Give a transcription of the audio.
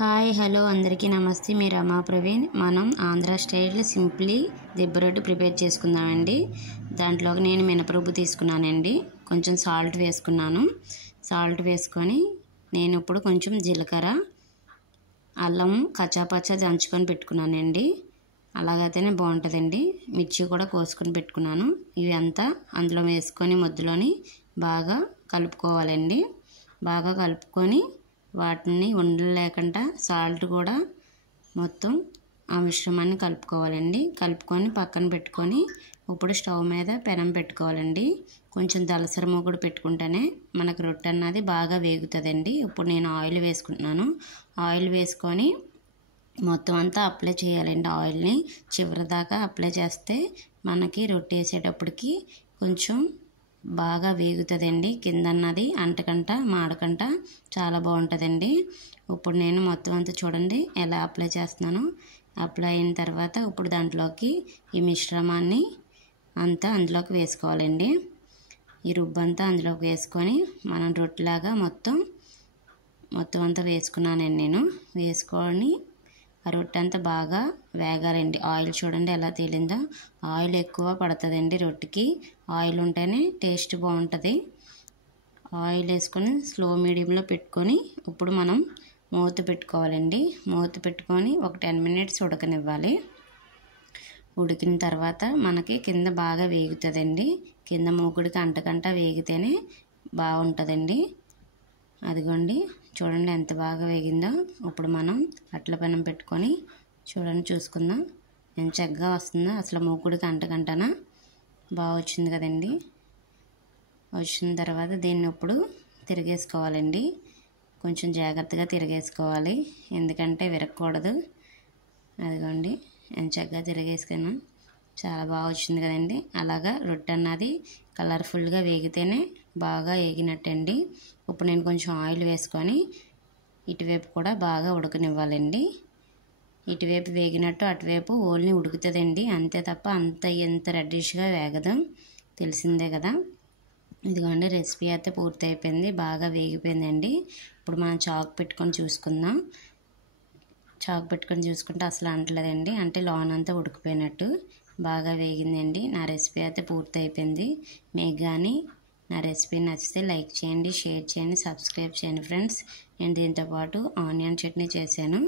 Hi hello అందరికీ నమస్తే. మీ రమా ప్రవీణ్. మనం ఆంధ్ర స్టైల్ సింప్లీ దిబ్బ రొట్టె ప్రిపేర్ చేసుకుందామండి. దాంట్లోకి నేను మినపరుబ్బు తీసుకున్నానండి, కొంచెం సాల్ట్ వేసుకున్నాను. సాల్ట్ వేసుకొని నేను ఇప్పుడు కొంచెం జీలకర్ర, అల్లం కచ్చాపచ్చా దంచుకొని పెట్టుకున్నానండి. అలాగైతేనే బాగుంటుందండి. మిర్చి కూడా కోసుకొని పెట్టుకున్నాను. ఇవి అంతా అందులో వేసుకొని ముద్దలోని బాగా కలుపుకోవాలండి. బాగా కలుపుకొని వాటిని ఉండలు లేకుండా సాల్ట్ కూడా మొత్తం ఆ మిశ్రమాన్ని కలుపుకోవాలండి. కలుపుకొని పక్కన పెట్టుకొని ఇప్పుడు స్టవ్ మీద పెనం పెట్టుకోవాలండి. కొంచెం దలసర మూగుడు పెట్టుకుంటేనే మనకు రొట్టె అన్నది బాగా వేగుతుందండి. ఇప్పుడు నేను ఆయిల్ వేసుకుంటున్నాను. ఆయిల్ వేసుకొని మొత్తం అంతా అప్లై చేయాలండి. ఆయిల్ని చివరి దాకా అప్లై చేస్తే మనకి రొట్టె వేసేటప్పటికి కొంచెం బాగా వేగుతుందండి. కింద అన్నది అంటకంట మాడకంట చాలా బాగుంటుందండి. ఇప్పుడు నేను మొత్తం అంతా చూడండి ఎలా అప్లై చేస్తున్నాను. అప్లై అయిన తర్వాత ఇప్పుడు దాంట్లోకి ఈ మిశ్రమాన్ని అంతా అందులోకి వేసుకోవాలండి. ఈ రుబ్బంతా అందులోకి వేసుకొని మనం రొట్టెలాగా మొత్తం అంతా వేసుకున్నానండి. నేను వేసుకొని ఆ రొట్టె అంతా బాగా వేగాలండి. ఆయిల్ చూడండి ఎలా తేలిందో. ఆయిల్ ఎక్కువ పడుతుందండి రొట్టెకి. ఆయిల్ ఉంటేనే టేస్ట్ బాగుంటుంది. ఆయిల్ వేసుకొని స్లో మీడియంలో పెట్టుకొని ఇప్పుడు మనం మూత పెట్టుకోవాలండి. మూత పెట్టుకొని ఒక 10 మినిట్స్ ఉడకనివ్వాలి. ఉడికిన తర్వాత మనకి కింద బాగా వేగుతుందండి. కింద మూకుడికి అంటకంట వేగితేనే బాగుంటుందండి. అదిగోండి చూడండి ఎంత బాగా వేగిందో. ఇప్పుడు మనం అట్ల పెనం పెట్టుకొని చూడండి చూసుకుందాం ఎంత చక్కగా వస్తుందో. అసలు మూకుడికి అంటకంటనా బాగా వచ్చింది కదండి. వచ్చిన తర్వాత దీన్ని ఇప్పుడు తిరిగేసుకోవాలండి. కొంచెం జాగ్రత్తగా తిరిగేసుకోవాలి, ఎందుకంటే విరగకూడదు. అదిగోండి ఎంత చక్కగా తిరిగేసుకున్నాం. చాలా బాగా వచ్చింది కదండి. అలాగా రొట్టె అన్నది కలర్ఫుల్గా వేగితేనే బాగా వేగినట్టండి. ఇప్పుడు నేను కొంచెం ఆయిల్ వేసుకొని ఇటువైపు కూడా బాగా ఉడకనివ్వాలండి. ఇటువైపు వేగినట్టు అటువైపు ఓన్లీ ఉడుకుతుందండి, అంతే తప్ప ఎంత రెడ్డిష్గా వేగదు, తెలిసిందే కదా. ఇదిగోండి రెసిపీ అయితే పూర్తి అయిపోయింది, బాగా వేగిపోయిందండి. ఇప్పుడు మనం చాకు పెట్టుకొని చూసుకుందాం. చాకు పెట్టుకొని చూసుకుంటే అసలు అంటలేదండి, అంటే లోనంతా ఉడికిపోయినట్టు బాగా వేగిందండి. నా రెసిపీ అయితే పూర్తి అయిపోయింది. మీకు కానీ నా రెసిపీ నచ్చితే లైక్ చేయండి, షేర్ చేయండి, సబ్స్క్రైబ్ చేయండి ఫ్రెండ్స్. నేను దీంతో పాటు ఆనియన్ చట్నీ చేశాను.